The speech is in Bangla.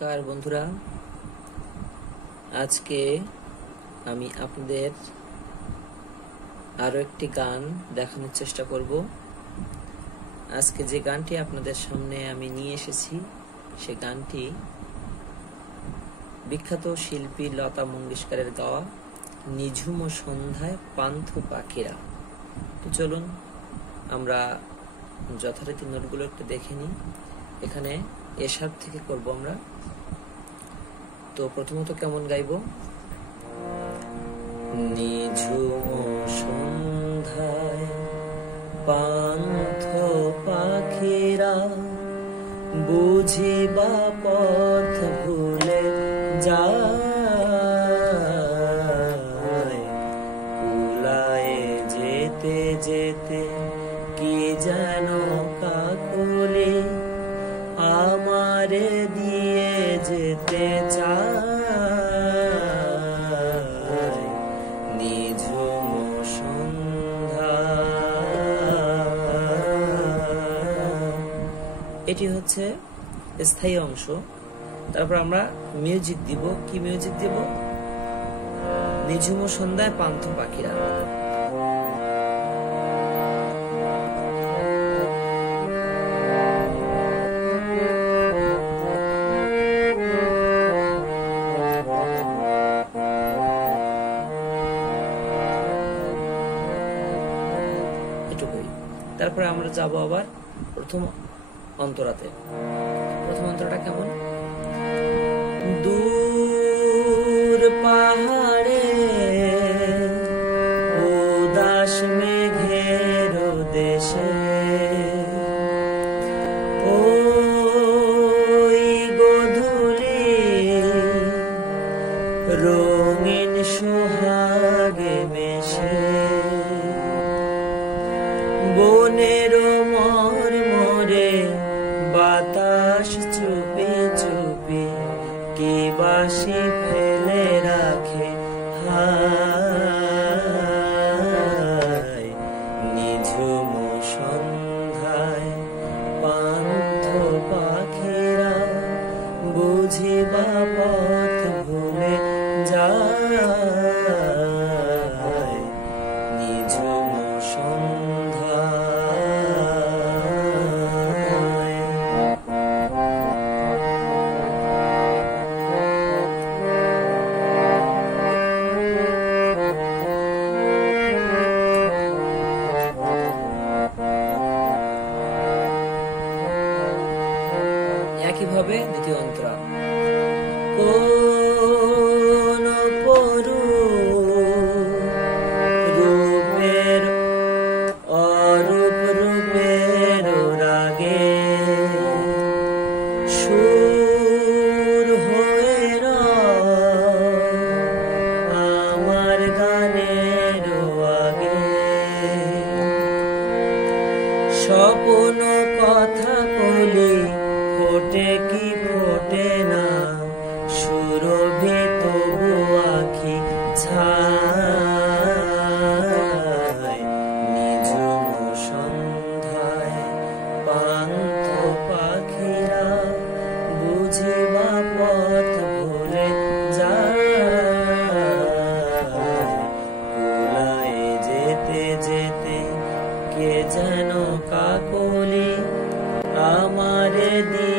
নমস্কার বন্ধুরা, আজকে আমি আপনাদের আরো একটি গান দেখানোর চেষ্টা করব। আজকে যে গানটি আপনাদের সামনে আমি নিয়ে এসেছি সে গানটি বিখ্যাত শিল্পী লতা মঙ্গেশকরের গাওয়া নিঝুম সন্ধ্যায় পান্থ পাখিরা। তো চলুন আমরা যথারীতি নোটগুলো একটু দেখে নিই। এখানে এসব থেকে করব আমরা। তো প্রথমত কেমন গাইব? নিঝুম সন্ধ্যায় পান্থ পাখিরা বুঝিবা পথ ভুলে যায়, কুলায়ে যেতে যেতে কি যেন কাকলি আমারে দিয়ে যেতে চায়। নিঝুম সন্ধ্যা। এটি হচ্ছে স্থায়ী অংশ। তারপর আমরা মিউজিক দিব। কি মিউজিক দিব? নিঝুম সন্ধ্যায় পান্থ পাখিরা। তারপরে আমরা যাব আবার প্রথম অন্তরাতে। প্রথম অন্তরাটা কেমন? দূর পাহাড়ে উদাস মেঘের দেশে ওই গোধূলি রঙিন সোহাগে মেশে বনের মর্মরে বাতাস চুপি চুপি কি বাসি ফেলে রাখে হায়। নিঝুম সন্ধ্যায় পান্থ পাখিরা বুঝিবা পথ ভুলে যায়। নিঝুম সন্ধ্যা। একইভাবে দ্বিতীয় অন্তরা। কোন পরু রূপের অরূপ রূপের রাগে সুর হয়ে আমার গানের আগে স্বপ্ন কথা বলি ফোটে কি ফোটে না সুরভি তবু আখি ছায়। নিঝুম সন্ধ্যায় পান্থ পাখিরা বুঝিবা পথ ভুলে যায়, কুলায়ে যেতে যেতে কে যেন কাকলি আমারে দিয়ে